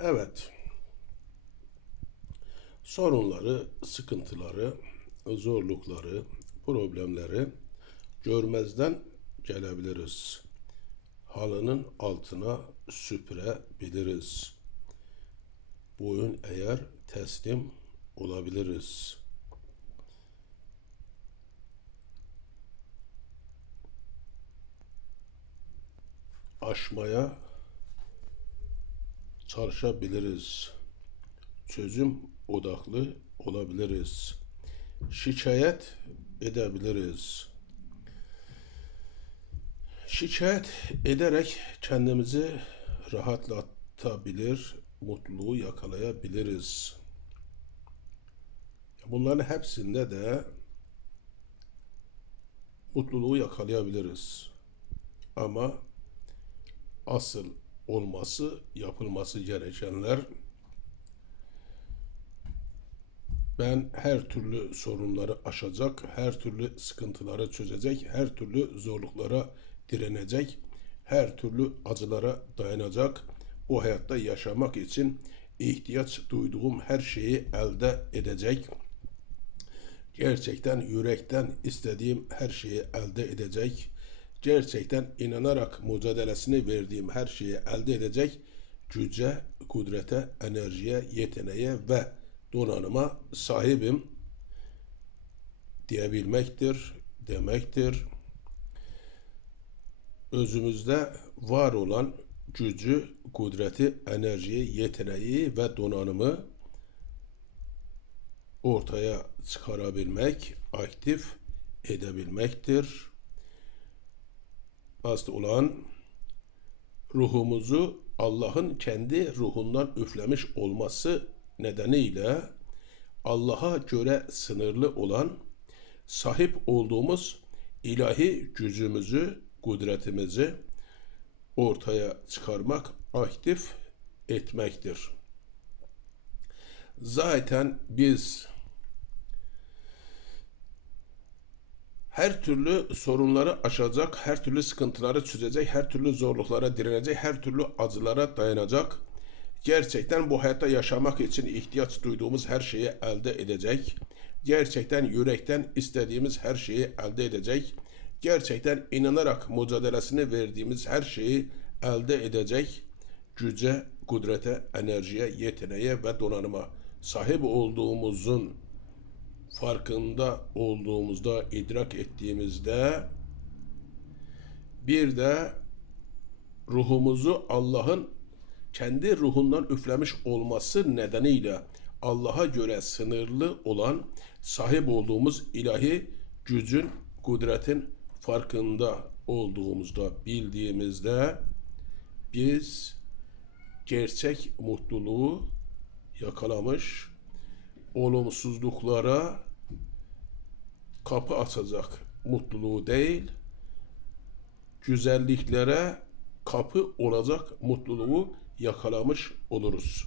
Evet, sorunları, sıkıntıları, zorlukları, problemleri görmezden gelebiliriz. Halının altına süpürebiliriz. Boyun eğer teslim olabiliriz. Aşmaya çalışabiliriz. Çözüm odaklı olabiliriz. Şikayet edebiliriz. Şikayet ederek kendimizi rahatlatabilir, mutluluğu yakalayabiliriz. Bunların hepsinde de mutluluğu yakalayabiliriz. Ama asıl yapılması gerekenler, ben her türlü sorunları aşacak, her türlü sıkıntıları çözecek, her türlü zorluklara direnecek, her türlü acılara dayanacak, bu hayatta yaşamak için ihtiyaç duyduğum her şeyi elde edecek, gerçekten yürekten istediğim her şeyi elde edecek, gerçekten inanarak mücadelesini verdiğim her şeyi elde edecek güce, kudrete, enerjiye, yeteneğe ve donanıma sahibim diyebilmektir, demektir. Özümüzde var olan gücü, kudreti, enerjiyi, yeteneği ve donanımı ortaya çıkarabilmek, aktif edebilmektir. Asıl olan ruhumuzu Allah'ın kendi ruhundan üflemiş olması nedeniyle Allah'a göre sınırlı olan, sahip olduğumuz ilahi gücümüzü, kudretimizi ortaya çıkarmak, aktif etmektir. Zaten biz her türlü sorunları aşacak, her türlü sıkıntıları çözecek, her türlü zorluklara direnecek, her türlü acılara dayanacak, gerçekten bu hayatta yaşamak için ihtiyaç duyduğumuz her şeyi elde edecek, gerçekten yürekten istediğimiz her şeyi elde edecek, gerçekten inanarak mücadelesini verdiğimiz her şeyi elde edecek güce, kudrete, enerjiye, yeteneğe ve donanıma sahip olduğumuzun farkında olduğumuzda, idrak ettiğimizde, bir de ruhumuzu Allah'ın kendi ruhundan üflemiş olması nedeniyle Allah'a göre sınırlı olan, sahip olduğumuz ilahi gücün, kudretin farkında olduğumuzda, bildiğimizde biz gerçek mutluluğu yakalamış, olumsuzluklara kapı açacak mutluluğu değil, güzelliklere kapı olacak mutluluğu yakalamış oluruz.